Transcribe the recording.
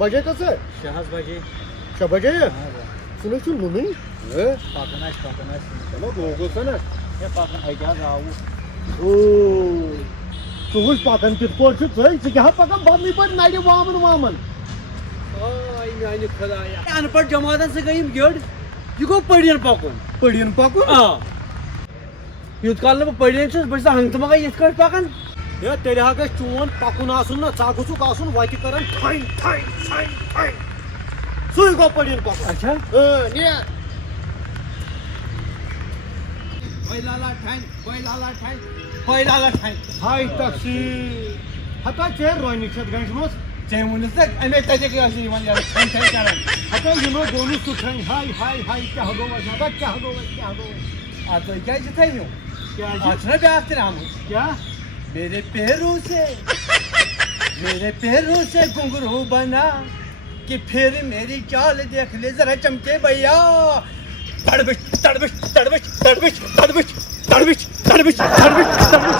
बजे कसं 6 बजे 6 बजे सुनो लुनू पकन चलो गोगोसन पकन आव ूस पकान कित क्या पकान बदल पे नड़ वामन वामन मान खुदाया अनपढ़ जमात से गई गड़ यह गो पड़ियन पकुन यूत काल बह पड़ियन बस हंग मगा ये पकान ये तेरे हा गछ चोन पकुन आसन ना चा गुसुक आसन वत करन ठाइन ठाइन ठाइन ठाइन सुई गो पड़ियन पकुन अच्छा ने लाला ठाइन हाय टक्सी हता चे रोनी छत गंज मस चे वुनस तक अमे तजे के आसी वन यार ठाइन ठाइन करन हता यनो दोनु सु ठाइन हाय हाय हाय क्या हो वसा क्या हो आ तो क्या जे थाइयो क्या अच्छा ब्याह तेरा हम क्या मेरे पैरों से घुंघरू बना कि फिर मेरी चाल देख ले जरा चमके भैया तड़बिश तड़बिश तड़बिश तड़बिश तड़बिश तड़बिश तड़बिश तड़बिश तड़बिश